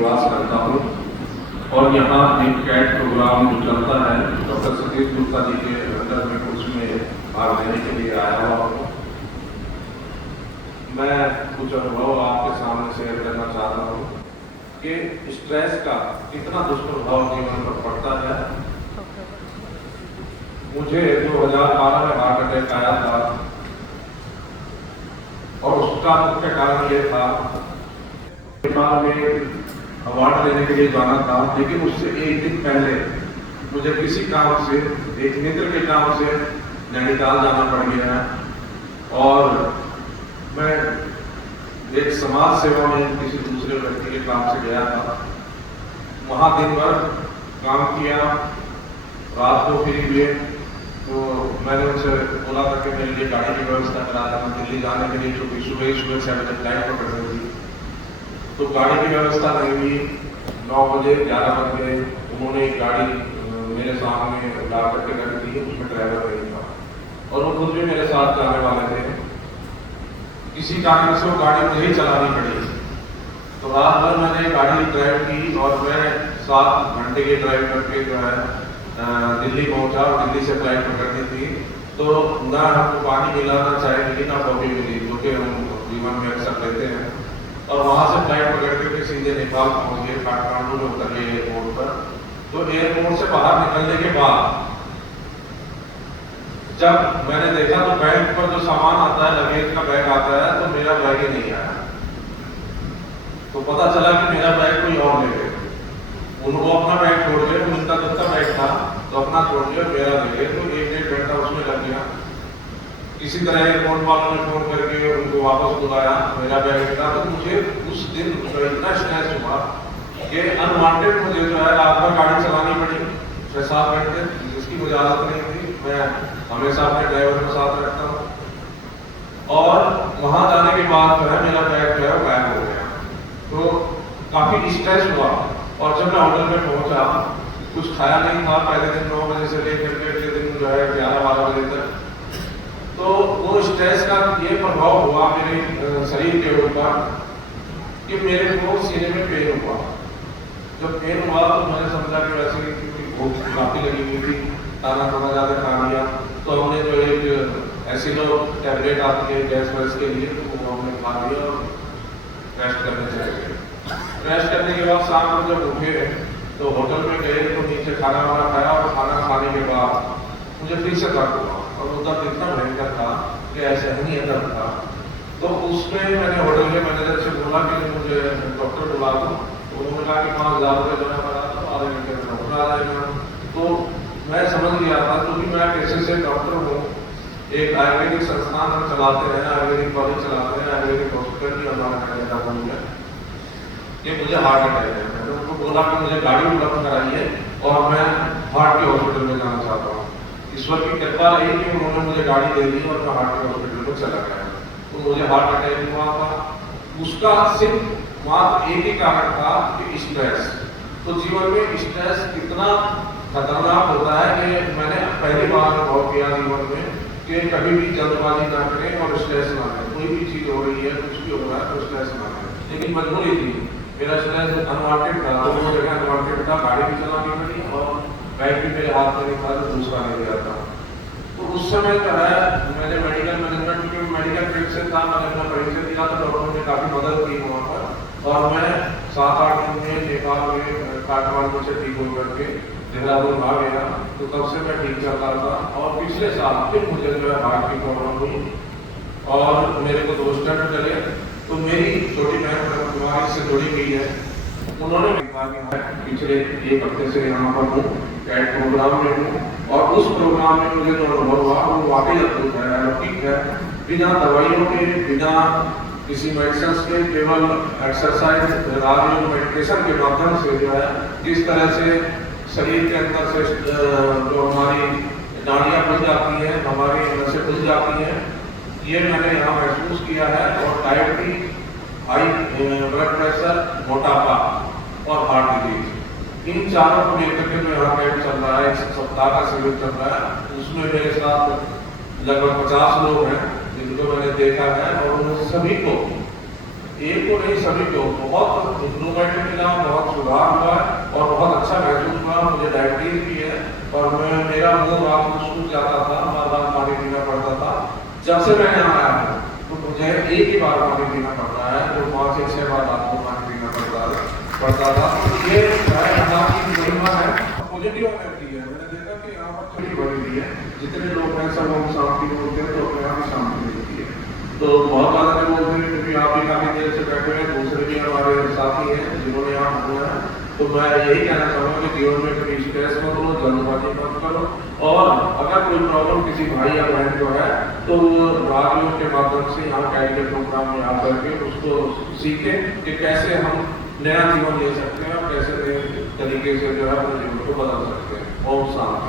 प्रयास करता हूँ और यहाँ एक कैट प्रोग्राम जो चलता है डॉक्टर सतीश गुप्ता जी के अंदर में उसमें भाग लेने के लिए आया हुआ हूँ। मैं कुछ अनुभव आपके सामने शेयर करना चाहता हूँ कि स्ट्रेस का कितना दुष्प्रभाव जीवन पर पड़ता है। मुझे 2012 में हार्ट अटैक आया था और उसका मुख्य कारण ये था में अवार्ड लेने के लिए जाना था, लेकिन उससे एक दिन पहले मुझे किसी काम से, एक मित्र के काम से नैनीताल जाना पड़ गया और मैं एक समाज सेवा में किसी दूसरे व्यक्ति के काम से गया था। वहाँ दिन भर काम किया, रात को फ्री हुए तो मैंने उनसे बोला था कि मेरे लिए गाड़ी की व्यवस्था करा देना दिल्ली जाने के लिए, क्योंकि सुबह 7 बजे फ्लाइट पकड़नी थी। तो गाड़ी की व्यवस्था नहीं हुई। 9 बजे 11 बजे उन्होंने एक गाड़ी मेरे सामने ला करके रख दी, उसमें ड्राइवर नहीं था और वो खुद भी मेरे साथ जाने वाले थे। किसी कारण से वो गाड़ी मुझे ही चलानी पड़ी। तो रात भर मैंने गाड़ी ड्राइव की और मैं 7 घंटे की ड्राइव करके जो है दिल्ली पहुंचा और दिल्ली से फ्लाइट पकड़नी थी। तो ना हमको पानी मिला, ना चाय मिली, ना कॉफी मिली, जो कि हम जीवन में अक्सर लेते हैं। और वहाँ से फ्लाइट पकड़ के सीधे नेपाल पहुँच गए, काठमांडू में उतर गए एयरपोर्ट पर। तो एयरपोर्ट से बाहर निकलने के बाद जब मैंने देखा तो बैग पर जो सामान आता है, लगेज का बैग आता है, तो मेरा बैग ही नहीं आया। तो पता चला कि मेरा बैग कोई और ले गए। उनको अपना बैग छोड़ गए, उनका दूसरा बैग था तो अपना छोड़ गया, मेरा ले गए। तो 1-1.5 घंटा उसमें लग गया। किसी तरह एयरपोर्ट वालों ने फोन करके उनको वापस बुलाया, मेरा बैग मिला। तो मुझे उस दिन इतना स्ट्रेस हुआ कि अनवांटेड मुझे जो है रात भर गाड़ी चलानी पड़ी 6-7 घंटे, जिसकी मुझे आदत नहीं थी। मैं हमेशा अपने ड्राइवर के साथ रहता हूँ और वहाँ जाने के बाद जो है मेरा बैग जो है गायब हो गया। तो काफ़ी स्ट्रेस हुआ और जब मैं होटल में पहुँचा, कुछ खाया नहीं था पहले दिन 9 बजे से लेकर के अगले दिन जो है 11-12 बजे तक। तो वो स्ट्रेस का ये प्रभाव हुआ मेरे शरीर के ऊपर कि मेरे को सीने में पेन हुआ। जब पेन हुआ तो मैंने समझा कि वैसे भूख काफ़ी लगी हुई थी, खाना थोड़ा ज़्यादा खा लिया। तो हमने जो एक एसिडो टैबलेट आती है गैस वैस के लिए, तो वो हमने खा लिया और रेस्ट करने चले गए। रेस्ट करने के बाद शाम को जब उठे तो होटल में गए तो नीचे खाना वाना खाया और खाना खाने के बाद मुझे फिर से दर्द हुआ और वो दर्द इतना भयंकर था कि ऐसे नहीं दर्द था। तो उसमें मैंने होटल के मैनेजर से बोला कि मुझे डॉक्टर बुला दो। तो उन्होंने कहा कि 5,000 रुपये देना पड़ा, तो आधे घंटे में डॉक्टर आ जाएगा। तो मैं समझ गया था, क्योंकि मैं पेशे से डॉक्टर हूँ, एक आयुर्वेदिक संस्थान हम चलाते हैं, आयुर्वेदिक कॉलेज चलाते हैं, आयुर्वेदिक हॉस्पिटल भी हमारा कहना है कि मुझे हार्ट अटैक है। मैंने उनको बोला कि मुझे गाड़ी उपलब्ध कराइए और मैं हार्ट के हॉस्पिटल में जाना चाहता हूँ। ईश्वर की कृपा रही कि उन्होंने मुझे गाड़ी दे दी और मैं हार्ट के हॉस्पिटल में चला गया। तो मुझे हार्ट अटैक हुआ था। उसका सिर्फ मात्र एक ही कारण था कि स्ट्रेस। तो जीवन में स्ट्रेस कितना खतरनाक होता है कि मैंने पहली बार अनुभव किया जीवन में कि कभी भी जल्दबाजी ना करें और स्ट्रेस ना करें। कोई भी चीज़ हो रही है, कुछ भी हो रहा है तो स्ट्रेस ना करें। लेकिन मजबूरी थी, मेरा स्ट्रेस अनवांटेड था, दोनों जगह अनवांटेड था। गाड़ी भी चलानी पड़ी और बैग भी मेरे हाथ में नहीं था, तो दूसरा नहीं दिया था। तो उस समय जो है मैंने मेडिकल मैनेजमेंट में मेडिकल फील्ड से था, मैंने अपना परिचय दिया था, डॉक्टरों ने काफ़ी मदद की वहाँ पर। और मैं 7-8 दिन में नेपाल में काठमांडू से ठीक होकर के देहरादून आ गया। तो तब से मैं ठीक चल रहा था और पिछले साल फिर मुझे जो है हार्ट की प्रॉब्लम हुई और मेरे को 2 स्टेंट चले। तो मेरी छोटी बहन बीमारी से जुड़ी हुई है, उन्होंने कहा कि पिछले 1 हफ्ते से यहाँ पर हूँ, कैट प्रोग्राम में हूँ और उस प्रोग्राम में मुझे जो अनुभव हुआ वो वाकई अद्भुत है, अलौकिक है। बिना दवाइयों के, बिना किसी मेडिसिन के, केवल एक्सरसाइज, राजयोग, मेडिटेशन के माध्यम से जो है किस तरह से शरीर के अंदर से जो हमारी नाड़ियाँ खुल जाती हैं, हमारी नसें खुल जाती हैं, ये मैंने यहाँ महसूस किया है। और डायबिटीज, हाई ब्लड प्रेशर, मोटापा और हार्ट डिजीज, इन चारों को लेकर के जो यहाँ कैंप चल रहा है, 1 सप्ताह का शिविर चल रहा है। उसमें मेरे साथ लगभग 50 लोग हैं जिनको मैंने देखा है और उन सभी को, एक को नहीं सभी को बहुत इम्प्रूवमेंट मिला, बहुत से मैं यहाँ आया हूँ तो मुझे एक ही बार पानी पीना पड़ता है, जो 5 या 6 बार रात को पानी पीना पड़ता था। तो ये अल्लाह की महिमा है, पॉजिटिव एनर्जी है। मैंने देखा कि यहाँ पर छोटी बड़ी हुई है, जितने लोग हैं सब हम शांति बोलते हैं तो अपने यहाँ भी शांति मिलती है। तो बहुत ज़्यादा नहीं बोलते हैं क्योंकि आप भी काफ़ी देर से बैठे हैं, दूसरे भी हमारे साथी हैं जिन्होंने यहाँ हुए हैं। तो मैं यही कहना चाहूँगा कि जीवन में कभी स्ट्रेस मत लो, जल्दबाजी मत करो, और अगर कोई प्रॉब्लम किसी भाई या बहन को है तो वो रागियों के माध्यम से यहाँ कैरी के प्रोग्राम में आ करके उसको सीखें कि कैसे हम नया जीवन ले सकते हैं और कैसे नए तरीके से जो है अपने जीवन को बदल सकते हैं। ओम शांति।